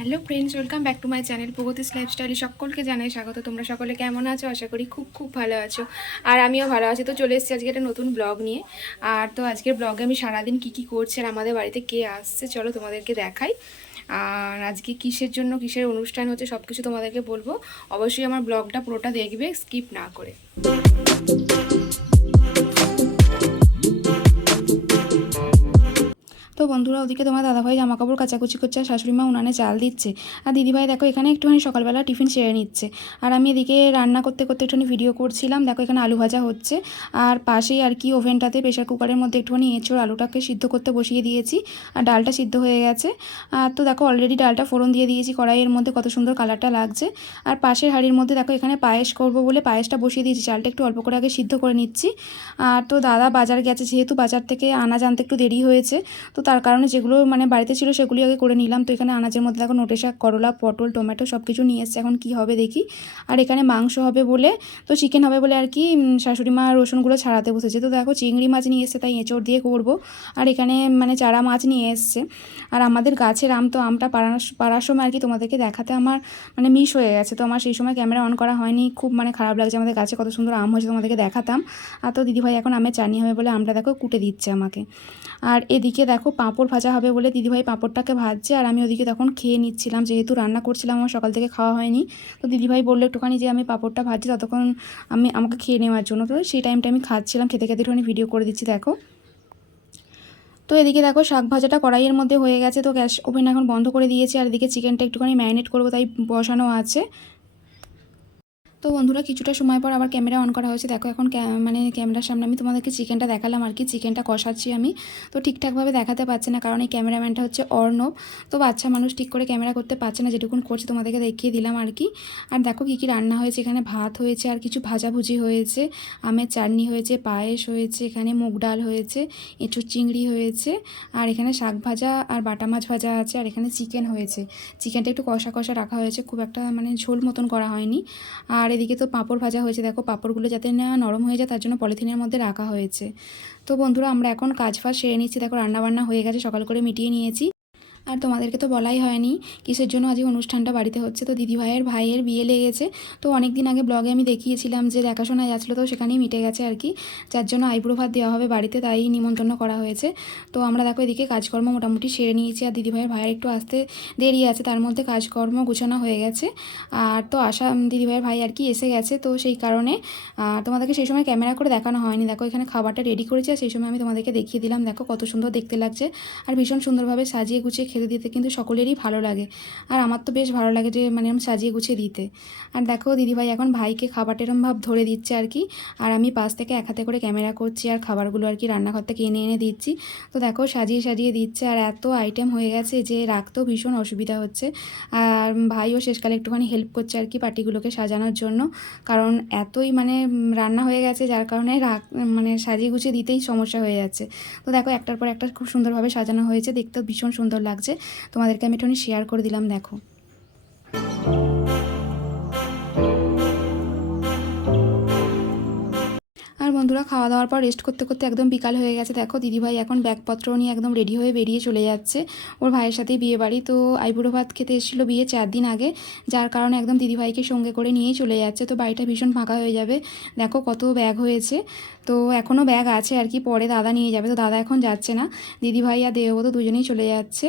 Hello friends, welcome back to my channel Pragati's লাইফস্টাইলে সকলকে জানাই স্বাগত। তোমরা সকলে কেমন আছো? আশা করি খুব খুব ভালো আছো, আর আমিও ভালো আছি। তো চলে এসেছি আজকে একটা নতুন ব্লগ নিয়ে। আর তো আজকের ব্লগে আমি সারাদিন কি করছি আর আমাদের বাড়িতে কে আসছে চলো তোমাদেরকে দেখাই। আর আজকে কিসের জন্য কিসের অনুষ্ঠান হচ্ছে সব কিছু তোমাদেরকে বলবো। অবশ্যই আমার ব্লগটা পুরোটা দেখবে, স্কিপ না করে। তো বন্ধুরা, ওদিকে তোমার দাদাভাই জামা কাপড় কাচাকুচি করছে আর শাশুড়িমা উনানে চাল দিচ্ছে। আর দিদিভাই দেখো এখানে একটুখানি সকালবেলা টিফিন সেরে নিচ্ছে। আর আমি এদিকে রান্না করতে করতে একটুখানি ভিডিও করছিলাম। দেখো এখানে আলু ভাজা হচ্ছে, আর পাশেই আর কি ওভেনটাতে প্রেশার কুকারের মধ্যে একটুখানি এঁচোড় আলুটাকে সিদ্ধ করতে বসিয়ে দিয়েছি। আর ডালটা সিদ্ধ হয়ে গেছে। আর তো দেখো অলরেডি ডালটা ফোড়ন দিয়ে দিয়েছি কড়াইয়ের মধ্যে, কত সুন্দর কালারটা লাগছে। আর পাশের হাঁড়ির মধ্যে দেখো এখানে পায়েস করবো বলে পায়েসটা বসিয়ে দিয়েছি। চালটা একটু অল্প করে আগে সিদ্ধ করে নিচ্ছি। আর তো দাদা বাজার গেছে, যেহেতু বাজার থেকে আনাজ আনতে একটু দেরি হয়েছে, তো তার কারণে যেগুলো মানে বাড়িতে ছিল সেগুলি আগে করে নিলাম। তো এখানে আনাজের মধ্যে দেখো নোটে শাক, করলা, পটল, টমেটো সব কিছু নিয়ে এসছে। এখন কি হবে দেখি। আর এখানে মাংস হবে বলে, তো চিকেন হবে বলে আর কি শাশুড়ি মা রসুনগুলো ছাড়াতে বসেছে। তো দেখো চিংড়ি মাছ নিয়ে এসছে, তাই এঁচড় দিয়ে করবো। আর এখানে মানে চারা মাছ নিয়ে এসছে। আর আমাদের গাছের আম, তো আমটা পাড়ার সময় আর কি তোমাদেরকে দেখাতে আমার মানে মিস হয়ে গেছে। তো আমার সেই সময় ক্যামেরা অন করা হয়নি, খুব মানে খারাপ লাগছে। আমাদের গাছে কত সুন্দর আম হয়েছে, তোমাদেরকে দেখাতাম। আর তো দিদিভাই এখন আমের চাটনি হবে বলে আমটা দেখো কুটে দিচ্ছে আমাকে। আর এদিকে দেখো পাঁপড় ভাজা হবে বলে দিদিভাই পাঁপড়টাকে ভাজছে, আর আমি ওদিকে তখন খেয়ে নিচ্ছিলাম, যেহেতু রান্না করছিলাম আমার সকাল থেকে খাওয়া হয়নি। তো দিদিভাই বললো একটুখানি যে আমি পাঁপড়টা ভাজছি, ততক্ষণ আমাকে খেয়ে নেওয়ার জন্য। তো সেই টাইমটা আমি খাচ্ছিলাম, খেতে খেতে একটুখানি ভিডিও করে দিচ্ছি দেখো। তো এদিকে দেখো শাক ভাজাটা কড়াইয়ের মধ্যে হয়ে গেছে, তো গ্যাস ওভেন এখন বন্ধ করে দিয়েছি। আর এদিকে চিকেনটা একটুখানি ম্যারিনেট করবো, তাই বসানো আছে। তো বন্ধুরা, কিছুটা সময় পর আবার ক্যামেরা অন করা হয়েছে। দেখো এখন মানে ক্যামেরার সামনে আমি তোমাদেরকে চিকেনটা দেখালাম আর কি। চিকেনটা কষাচ্ছি আমি, তো ঠিকঠাকভাবে দেখাতে পারছে না, কারণ এই ক্যামেরাম্যানটা হচ্ছে অর্ণব। তো বাচ্চা মানুষ ঠিক করে ক্যামেরা করতে পারছে না, যেটুকুন করছে তোমাদেরকে দেখিয়ে দিলাম আর কি। আর দেখো কী কী রান্না হয়েছে, এখানে ভাত হয়েছে, আর কিছু ভাজাভুজি হয়েছে, আমের চাটনি হয়েছে, পায়েস হয়েছে, এখানে মুগ ডাল হয়েছে, এঁচুর চিংড়ি হয়েছে, আর এখানে শাক ভাজা আর বাটা মাছ ভাজা আছে, আর এখানে চিকেন হয়েছে। চিকেনটা একটু কষা কষা রাখা হয়েছে, খুব একটা মানে ঝোল মতন করা হয়নি। আর এদিকে তো পাঁপড় ভাজা হয়েছে, দেখো পাঁপড়গুলো যাতে না নরম হয়ে যায় তার জন্য পলিথিনের মধ্যে রাখা হয়েছে। তো বন্ধুরা, আমরা এখন কাজ ফাজ সেরে নিচ্ছি। দেখো রান্নাবান্না হয়ে গেছে, সকাল করে মিটিয়ে নিয়েছি। আর তোমাদেরকে তো বলাই হয়নি কিসের জন্য আজকে অনুষ্ঠানটা বাড়িতে হচ্ছে। তো ভাইয়ের বিয়ে লেগেছে। তো অনেক দিন আগে ব্লগে আমি দেখিয়েছিলাম যে দেখাশোনা যাচ্ছিলো, তো সেখানেই মিটে গেছে আর কি। যার জন্য আইবুড়ো ভাত দেওয়া হবে বাড়িতে, তাই নিমন্ত্রণ করা হয়েছে। তো আমরা দেখো এদিকে কাজকর্ম মোটামুটি সেরে নিয়েছি। আর ভাইয়ের একটু আসতে দেরি আছে, তার মধ্যে কাজকর্ম গুছানো হয়ে গেছে। আর তো দিদিভাইয়ের ভাই আর কি এসে গেছে, তো সেই কারণে তোমাদেরকে সেই সময় ক্যামেরা করে দেখানো হয়নি। দেখো এখানে খাবারটা রেডি করেছি, আর সেই সময় আমি তোমাদেরকে দেখিয়ে দিলাম। দেখো কত সুন্দর দেখতে লাগছে, আর ভীষণ সুন্দরভাবে সাজিয়ে গুছিয়ে খেতে দিতে কিন্তু সকলেরই ভালো লাগে। আর আমার তো বেশ ভালো লাগে যে মানে এরকম সাজিয়ে গুছিয়ে দিতে। আর দেখো দিদিভাই এখন ভাইকে খাবারটা এরকম ভাব ধরে দিচ্ছে আর কি। আর আমি পাশ থেকে এক হাতে করে ক্যামেরা করছি, আর খাবারগুলো আর কি রান্নাঘর থেকে এনে এনে দিচ্ছি। তো দেখো সাজিয়ে সাজিয়ে দিচ্ছে, আর এত আইটেম হয়ে গেছে যে রাখতেও ভীষণ অসুবিধা হচ্ছে। আর ভাইও শেষকালে একটুখানি হেল্প করছে আর কি পার্টিগুলোকে সাজানোর জন্য, কারণ এতই মানে রান্না হয়ে গেছে, যার কারণে মানে সাজিয়ে গুছিয়ে দিতেই সমস্যা হয়ে যাচ্ছে। তো দেখো একটার পর একটা খুব সুন্দরভাবে সাজানো হয়েছে, দেখতেও ভীষণ সুন্দর লাগছে। তোমাদেরকে আমি একটু শেয়ার করে দিলাম দেখো। আর বন্ধুরা, খাওয়া দাওয়ার পর রেস্ট করতে করতে একদম বিকাল হয়ে গেছে। দেখো দিদিভাই এখন ব্যাগপত্র নিয়ে একদম রেডি হয়ে বেরিয়ে চলে যাচ্ছে ওর ভাইয়ের সাথেই বিয়ে বাড়ি। তো আইবুড়ো ভাত খেতে এসেছিলো বিয়ে 4 দিন আগে, যার কারণে একদম দিদিভাইকে সঙ্গে করে নিয়েই চলে যাচ্ছে। তো বাড়িটা ভীষণ ফাঁকা হয়ে যাবে। দেখো কত ব্যাগ হয়েছে, তো এখনও ব্যাগ আছে আর কি, পরে দাদা নিয়ে যাবে। তো দাদা এখন যাচ্ছে না, দিদিভাই আর দেববধূ দুজনেই চলে যাচ্ছে।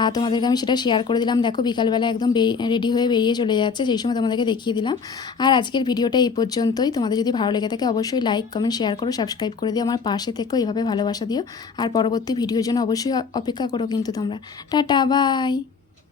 আর তোমাদেরকে আমি সেটা শেয়ার করে দিলাম। দেখো বিকালবেলা একদম রেডি হয়ে বেরিয়ে চলে যাচ্ছে, সেই সময় তোমাদেরকে দেখিয়ে দিলাম। আর আজকের ভিডিওটা এই পর্যন্তই। তোমাদের যদি ভালো লেগে থাকে অবশ্যই লাইক কমেন্ট শেয়ার করো, সাবস্ক্রাইব করে দিও, আমার পাশে থেকেও এইভাবে ভালোবাসা দিও। আর পরবর্তী ভিডিওর জন্য অবশ্যই অপেক্ষা করো কিন্তু তোমরা। Tata bye.